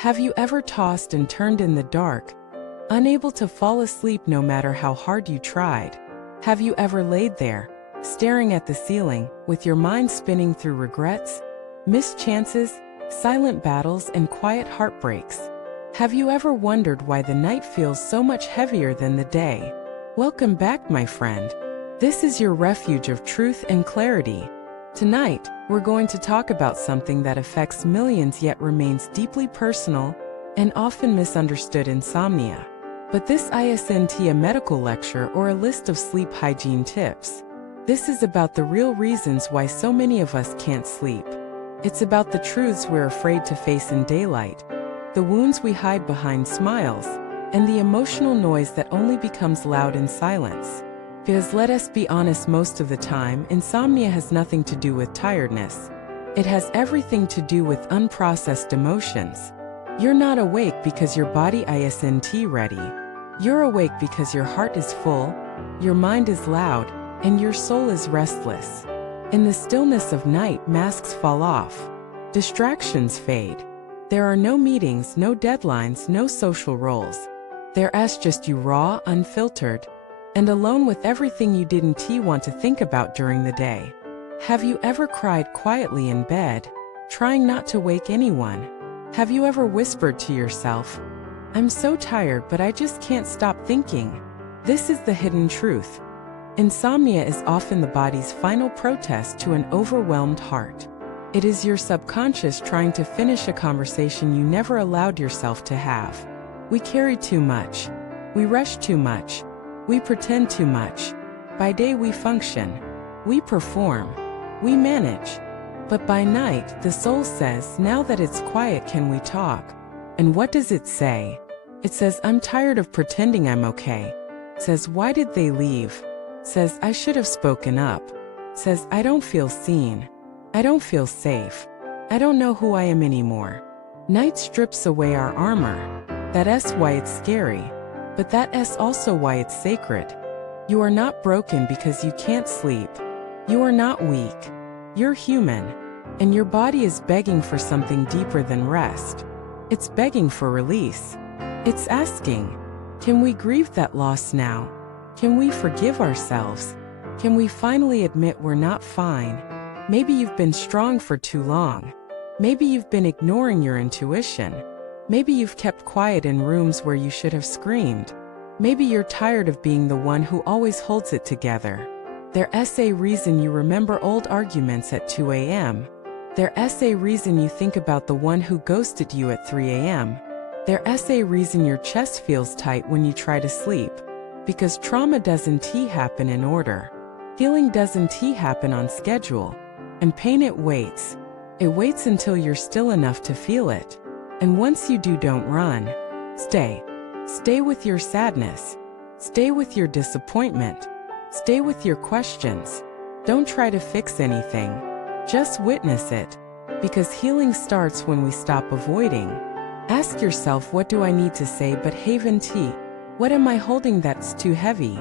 Have you ever tossed and turned in the dark, unable to fall asleep no matter how hard you tried? Have you ever laid there, staring at the ceiling, with your mind spinning through regrets, missed chances, silent battles, and quiet heartbreaks? Have you ever wondered why the night feels so much heavier than the day? Welcome back, my friend. This is your refuge of truth and clarity. Tonight, we're going to talk about something that affects millions yet remains deeply personal and often misunderstood: insomnia. But this isn't a medical lecture or a list of sleep hygiene tips. This is about the real reasons why so many of us can't sleep. It's about the truths we're afraid to face in daylight, the wounds we hide behind smiles, and the emotional noise that only becomes loud in silence. Because let us be honest, most of the time, insomnia has nothing to do with tiredness. It has everything to do with unprocessed emotions. You're not awake because your body isn't ready. You're awake because your heart is full, your mind is loud, and your soul is restless. In the stillness of night, masks fall off. Distractions fade. There are no meetings, no deadlines, no social roles. There's just you, raw, unfiltered, and alone with everything you didn't want to think about during the day. Have you ever cried quietly in bed, trying not to wake anyone? Have you ever whispered to yourself, "I'm so tired, but I just can't stop thinking"? This is the hidden truth. Insomnia is often the body's final protest to an overwhelmed heart. It is your subconscious trying to finish a conversation you never allowed yourself to have. We carry too much. We rush too much. We pretend too much. By day we function. We perform. We manage. But by night, the soul says, "Now that it's quiet, can we talk?" And what does it say? It says, "I'm tired of pretending I'm okay." It says, "Why did they leave?" It says, "I should have spoken up." It says, "I don't feel seen. I don't feel safe. I don't know who I am anymore." Night strips away our armor. That's why it's scary. But that's also why it's sacred. You are not broken because you can't sleep. You are not weak. You're human. And your body is begging for something deeper than rest. It's begging for release. It's asking, can we grieve that loss now? Can we forgive ourselves? Can we finally admit we're not fine? Maybe you've been strong for too long. Maybe you've been ignoring your intuition. Maybe you've kept quiet in rooms where you should have screamed. Maybe you're tired of being the one who always holds it together. There's a reason you remember old arguments at 2 a.m. There's a reason you think about the one who ghosted you at 3 a.m. There's a reason your chest feels tight when you try to sleep. Because trauma doesn't happen in order. Healing doesn't happen on schedule. And pain, it waits. It waits until you're still enough to feel it. And once you do, don't run. Stay. Stay with your sadness. Stay with your disappointment. Stay with your questions. Don't try to fix anything. Just witness it. Because healing starts when we stop avoiding. Ask yourself, what do I need to say but haven't? What am I holding that's too heavy?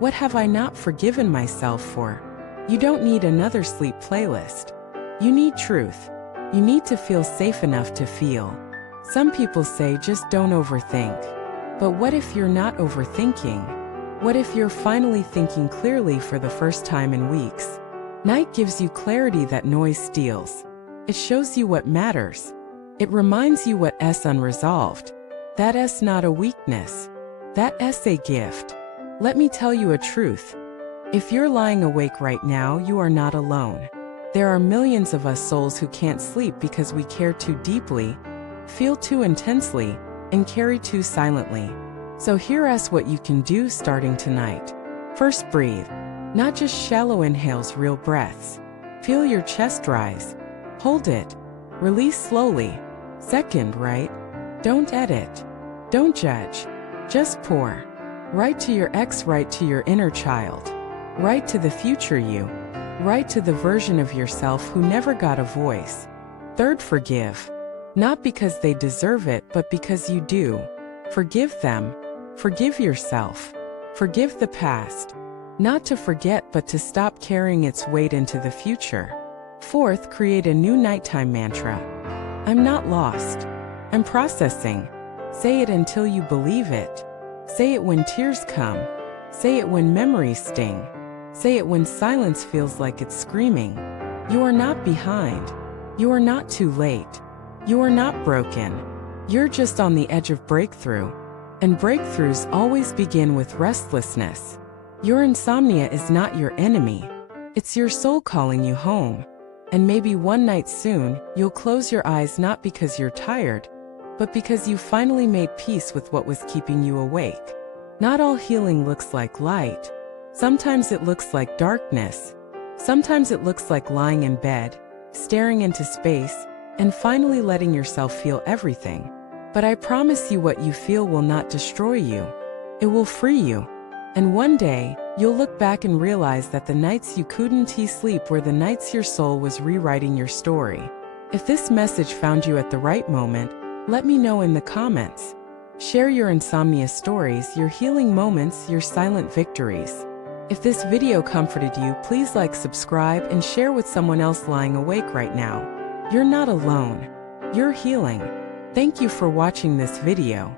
What have I not forgiven myself for? You don't need another sleep playlist. You need truth. You need to feel safe enough to feel. Some people say just don't overthink. But what if you're not overthinking? What if you're finally thinking clearly for the first time in weeks? Night gives you clarity that noise steals. It shows you what matters. It reminds you what's unresolved. That's not a weakness. That's a gift. Let me tell you a truth. If you're lying awake right now, you are not alone. There are millions of us souls who can't sleep because we care too deeply, feel too intensely, and carry too silently. So here's what you can do starting tonight. First, breathe. Not just shallow inhales, real breaths. Feel your chest rise. Hold it. Release slowly. Second, write. Don't edit. Don't judge. Just pour. Write to your ex, write to your inner child. Write to the future you. Write to the version of yourself who never got a voice. Third, forgive. Not because they deserve it, but because you do. Forgive them. Forgive yourself. Forgive the past. Not to forget, but to stop carrying its weight into the future. Fourth, create a new nighttime mantra. I'm not lost. I'm processing. Say it until you believe it. Say it when tears come. Say it when memories sting. Say it when silence feels like it's screaming. You are not behind. You are not too late. You are not broken. You're just on the edge of breakthrough. And breakthroughs always begin with restlessness. Your insomnia is not your enemy. It's your soul calling you home. And maybe one night soon, you'll close your eyes not because you're tired, but because you finally made peace with what was keeping you awake. Not all healing looks like light. Sometimes it looks like darkness. Sometimes it looks like lying in bed, staring into space, and finally letting yourself feel everything. But I promise you, what you feel will not destroy you. It will free you. And one day, you'll look back and realize that the nights you couldn't sleep were the nights your soul was rewriting your story. If this message found you at the right moment, let me know in the comments. Share your insomnia stories, your healing moments, your silent victories. If this video comforted you, please like, subscribe, and share with someone else lying awake right now. You're not alone. You're healing. Thank you for watching this video.